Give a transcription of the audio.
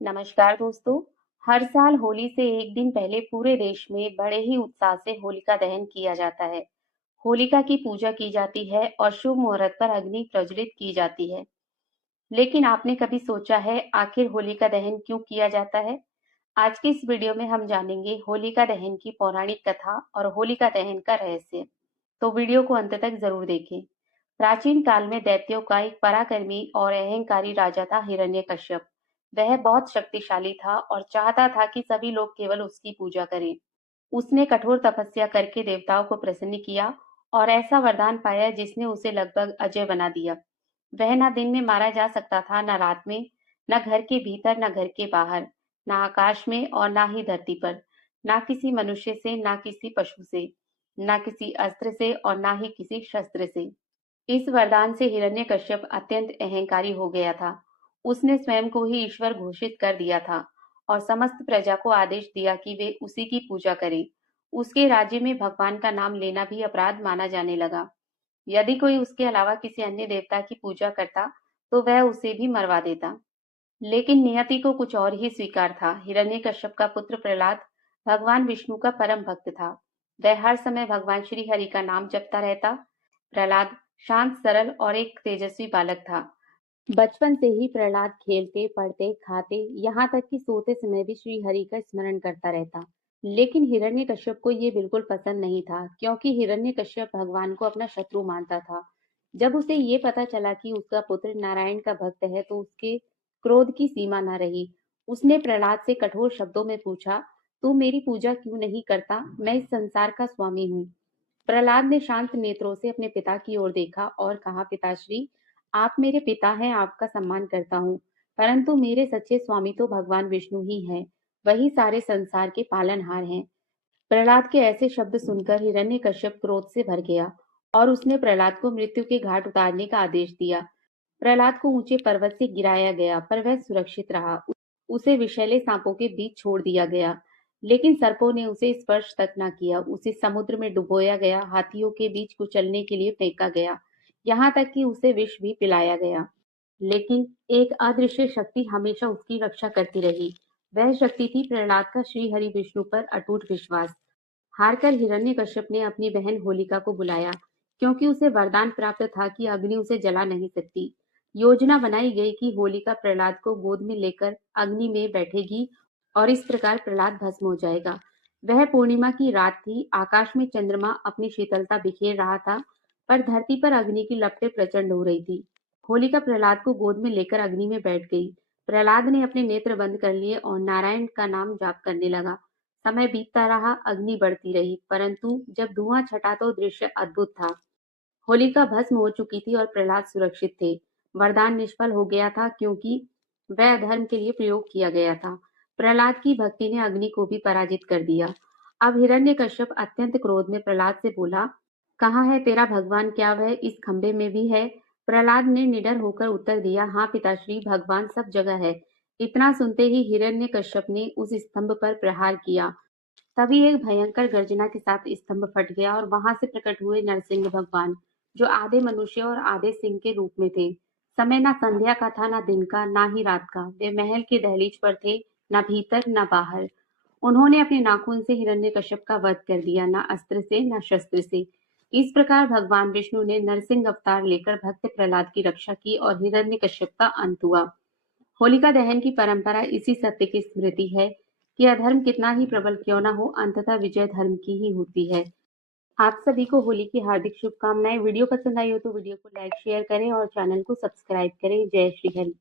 नमस्कार दोस्तों। हर साल होली से एक दिन पहले पूरे देश में बड़े ही उत्साह से होलिका दहन किया जाता है। होलिका की पूजा की जाती है और शुभ मुहूर्त पर अग्नि प्रज्वलित की जाती है। लेकिन आपने कभी सोचा है आखिर होलिका दहन क्यों किया जाता है? आज की इस वीडियो में हम जानेंगे होलिका दहन की पौराणिक कथा और होलिका दहन का रहस्य। तो वीडियो को अंत तक जरूर देखें। प्राचीन काल में दैत्यों का एक पराक्रमी और अहंकारी राजा था हिरण्यकश्यप। वह बहुत शक्तिशाली था और चाहता था कि सभी लोग केवल उसकी पूजा करें। उसने कठोर तपस्या करके देवताओं को प्रसन्न किया और ऐसा वरदान पाया जिसने उसे लगभग अजय बना दिया। वह न दिन में मारा जा सकता था, न रात में, न घर के भीतर, न घर के बाहर, न आकाश में और न ही धरती पर, न किसी मनुष्य से, न किसी पशु से, न किसी अस्त्र से और न ही किसी शस्त्र से। इस वरदान से हिरण्यकश्यप अत्यंत अहंकारी हो गया था। उसने स्वयं को ही ईश्वर घोषित कर दिया था और समस्त प्रजा को आदेश दिया कि वे उसी की पूजा करें। उसके राज्य में भगवान का नाम लेना भी अपराध माना जाने लगा। यदि कोई उसके अलावा किसी अन्य देवता की पूजा करता, तो वह उसे भी मरवा देता। लेकिन नियति को कुछ और ही स्वीकार था। हिरण्यकश्यप का पुत्र प्रहलाद भगवान विष्णु का परम भक्त था। वह हर समय भगवान श्री हरि का नाम जपता रहता। प्रहलाद शांत, सरल और एक तेजस्वी बालक था। बचपन से ही प्रहलाद खेलते, पढ़ते, खाते, यहाँ तक कि सोते समय भी श्री हरि का स्मरण करता रहता। लेकिन हिरण्यकश्यप को ये बिल्कुल पसंद नहीं था, क्योंकि हिरण्यकश्यप भगवान को अपना शत्रु मानता था। जब उसे ये पता चला कि उसका पुत्र नारायण का भक्त है, तो उसके क्रोध की सीमा न रही। उसने प्रहलाद से कठोर शब्दों में पूछा, तू मेरी पूजा क्यों नहीं करता? मैं इस संसार का स्वामी हूँ। प्रहलाद ने शांत नेत्रों से अपने पिता की ओर देखा और कहा, पिताश्री, आप मेरे पिता हैं, आपका सम्मान करता हूँ, परंतु मेरे सच्चे स्वामी तो भगवान विष्णु ही हैं। वही सारे संसार के पालनहार हैं। प्रहलाद के ऐसे शब्द सुनकर हिरण्यकश्यप क्रोध से भर गया और उसने प्रहलाद को मृत्यु के घाट उतारने का आदेश दिया। प्रहलाद को ऊंचे पर्वत से गिराया गया, पर वह सुरक्षित रहा। उसे विषैले सांपों के बीच छोड़ दिया गया, लेकिन सर्पों ने उसे स्पर्श तक न किया। उसे समुद्र में डुबोया गया, हाथियों के बीच कुचलने के लिए फेंका गया, यहाँ तक कि उसे विष भी पिलाया गया। लेकिन एक अदृश्य शक्ति हमेशा उसकी रक्षा करती रही। वह शक्ति थी प्रहलाद का श्री हरि विष्णु पर अटूट विश्वास। हारकर हिरण्यकश्यप ने अपनी बहन होलिका को बुलाया, क्योंकि उसे वरदान प्राप्त था कि अग्नि उसे जला नहीं सकती। योजना बनाई गई कि होलिका प्रहलाद को गोद में लेकर अग्नि में बैठेगी और इस प्रकार प्रहलाद भस्म हो जाएगा। वह पूर्णिमा की रात थी। आकाश में चंद्रमा अपनी शीतलता बिखेर रहा था, पर धरती पर अग्नि की लपटें प्रचंड हो रही थी। होलिका प्रहलाद को गोद में लेकर अग्नि में बैठ गई। प्रहलाद ने अपने नेत्र बंद कर लिए और नारायण का नाम जाप करने लगा। समय बीतता रहा, अग्नि बढ़ती रही, परंतु जब धुआं छटा तो दृश्य अद्भुत था। होलिका भस्म हो चुकी थी और प्रहलाद सुरक्षित थे। वरदान निष्फल हो गया था, क्योंकि वह अधर्म के लिए प्रयोग किया गया था। प्रहलाद की भक्ति ने अग्नि को भी पराजित कर दिया। अब हिरण्यकश्यप अत्यंत क्रोध में प्रहलाद से बोला, कहाँ है तेरा भगवान? क्या वह इस खंभे में भी है? प्रहलाद ने निडर होकर उत्तर दिया, हाँ पिताश्री, भगवान सब जगह है। इतना सुनते ही हिरण्यकश्यप ने उस स्तंभ पर प्रहार किया। तभी एक भयंकर गर्जना के साथ स्तंभ फट गया और वहां से प्रकट हुए नरसिंह भगवान, जो आधे मनुष्य और आधे सिंह के रूप में थे। समय ना संध्या का था, ना दिन का, ना ही रात का। वे महल के दहलीज पर थे, ना भीतर ना बाहर। उन्होंने अपने नाखून से हिरण्यकश्यप का वध कर दिया, ना अस्त्र से, ना शस्त्र से। इस प्रकार भगवान विष्णु ने नरसिंह अवतार लेकर भक्त प्रहलाद की रक्षा की और हिरण्यकश्यप का अंत हुआ। होलिका दहन की परंपरा इसी सत्य की स्मृति है कि अधर्म कितना ही प्रबल क्यों न हो, अंततः विजय धर्म की ही होती है। आप सभी को होली की हार्दिक शुभकामनाएं। वीडियो पसंद आई हो तो वीडियो को लाइक शेयर करें और चैनल को सब्सक्राइब करें। जय श्री हरि।